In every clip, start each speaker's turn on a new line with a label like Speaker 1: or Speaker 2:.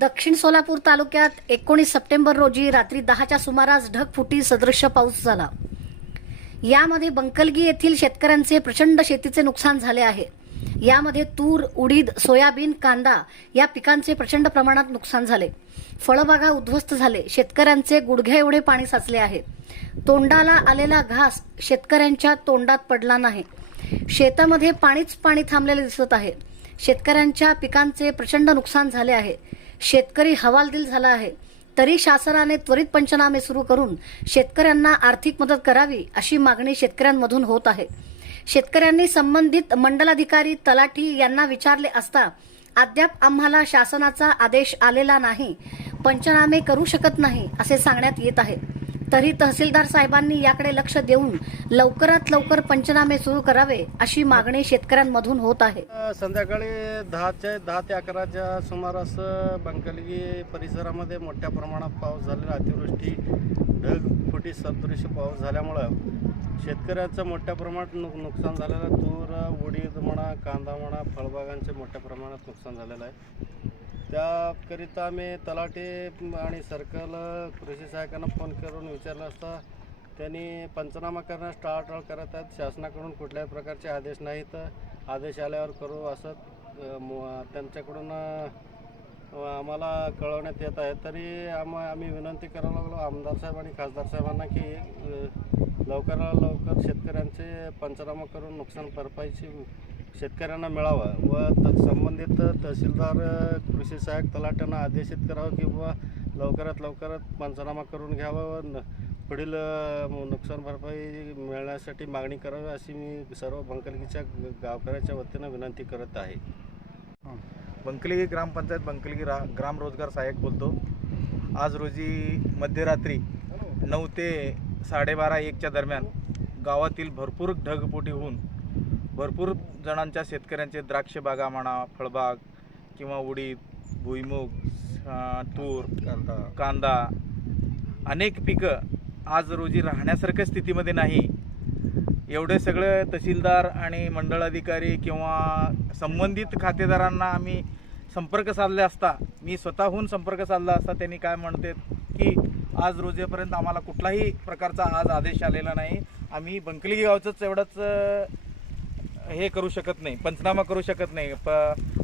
Speaker 1: दक्षिण सोलापूर तालुक्यात एकोणीस सप्टेंबर रोजी रात्री दहाच्या सुमारास ढगफुटी सदृश्य पाऊस झाला. यामध्ये बंकलगी येथील शेतकऱ्यांचे प्रचंड शेतीचे नुकसान झाले आहे. यामध्ये तूर उडीद सोयाबीन कांदा या पिकांचे प्रचंड प्रमाणात नुकसान झाले. फळबागा उद्ध्वस्त झाले. शेतकऱ्यांचे गुडघ्या एवढे पाणी साचले आहे. तोंडाला आलेला घास शेतकऱ्यांच्या तोंडात पडला नाही. शेतामध्ये पाणीच पाणी थांबलेले दिसत आहे. शेतकऱ्यांच्या पिकांचे प्रचंड नुकसान झाले आहे. शेतकरी हवालदिल झाला आहे. तरी शासनाने त्वरित पंचनामे सुरू करून शेतकऱ्यांना आर्थिक मदत करावी अशी मागणी शेतकऱ्यांमधून होत आहे. शेतकऱ्यांनी संबंधित मंडलाधिकारी तलाठी यांना विचारले असता अद्याप आम्हाला शासनाचा आदेश आलेला नाही पंचनामे करू शकत नाही असे सांगण्यात येत आहे. तरी तहसीलदार साहेबांनी याकडे लक्ष देऊन लवकरात लवकर पंचनामे सुरू करावे अशी मागणी शेतकऱ्यांमधून होत आहे.
Speaker 2: संध्याकाळी दहाच्या दहा ते अकराच्या सुमारास बंकलगी परिसरामध्ये मोठ्या प्रमाणात पाऊस झालेला. अतिवृष्टी ढगफुटी सदृश पाऊस झाल्यामुळं शेतकऱ्यांचं मोठ्या प्रमाणात नुक नुकसान झालेलं तूर उडीद म्हणा कांदा म्हणा फळबागांचे मोठ्या प्रमाणात नुकसान झालेलं आहे. त्याकरिता आम्ही तलाटे आणि सर्कल कृषी सहायकांना फोन करून विचारलं असता त्यांनी पंचनामा करण्यास टाळाटाळ करत आहेत. शासनाकडून कुठल्याही प्रकारचे आदेश नाहीत. आदेश आल्यावर करू असं मु- त्यांच्याकडून आम्हाला कळवण्यात येत आहे. तरी आम आम्ही विनंती करायला लागलो आमदार साहेब आणि खासदार साहेबांना की लवकरात लवकर शेतकऱ्यांचे पंचनामा करून नुकसान भरपाईची शेतकऱ्यांना मिळावा व त संबंधित तहसीलदार कृषी सहाय्यक तलाट्यांना आदेशित करावं किंवा लवकरात लवकरात पंचनामा करून घ्यावा व न- पुढील नुकसान भरपाई मिळण्यासाठी मागणी करावी अशी मी सर्व बंकलगीच्या गावकऱ्याच्या वतीनं विनंती करत आहे.
Speaker 3: बंकलगी ग्रामपंचायत बंकलगी रा ग्राम रोजगार सहाय्यक बोलतो. आज रोजी मध्यरात्री नऊ ते साडेबारा एकच्या दरम्यान गावातील भरपूर ढगपोटी होऊन भरपूर जणांच्या शेतकऱ्यांचे द्राक्ष बागा म्हणा फळबाग किंवा उडीद भुईमूग तूर कांदा. कांदा अनेक पिकं आज रोजी राहण्यासारख्या स्थितीमध्ये नाही. एवढे सगळे तहसीलदार आणि मंडळ अधिकारी किंवा संबंधित खातेदारांना आम्ही संपर्क साधले असता मी स्वतःहून संपर्क साधला असता त्यांनी काय म्हणते की आज रोजीपर्यंत आम्हाला कुठलाही प्रकारचा आज आदेश आलेला नाही. आम्ही बंकली गावचंच एवढंच हे करू शकत नाही पंचनामा करू शकत नाही. प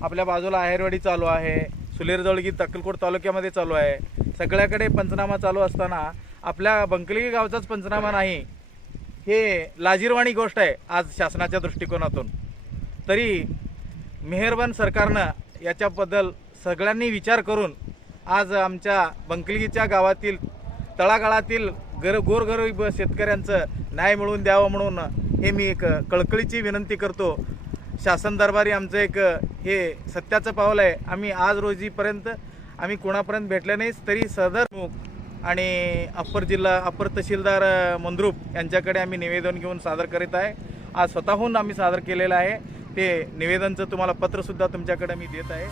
Speaker 3: आपल्या बाजूला आहेरवाडी चालू आहे सुलेरजवळगी अक्कलकोट तालुक्यामध्ये चालू आहे. सगळ्याकडे पंचनामा चालू असताना आपल्या बंकली गावचाच पंचनामा नाही. हे लाजीरवाणी गोष्ट आहे आज शासनाच्या दृष्टिकोनातून. तरी मेहरबान सरकारनं याच्याबद्दल सगळ्यांनी विचार करून आज आमच्या बंकलगीच्या गावातील तळागाळातील गर गोरगरीब शेतकऱ्यांचं न्याय मिळवून द्यावं म्हणून हे मी एक कळकळीची विनंती करतो. शासन दरबारी आमचं एक हे सत्याचं पाऊल आहे. आम्ही आज रोजीपर्यंत आम्ही कोणापर्यंत भेटले नाहीच तरी सदर आणि अप्पर जिल्हा अप्पर तहसीलदार मंद्रूप मंद्रुप यांच्याकडे आम्ही निवेदन घेऊन सादर करीत आहे. आज स्वतःहून आम्ही सादर केलेलं आहे. ते निवेदनचं तुम्हाला पत्रसुद्धा तुमच्याकडे मी देत आहे.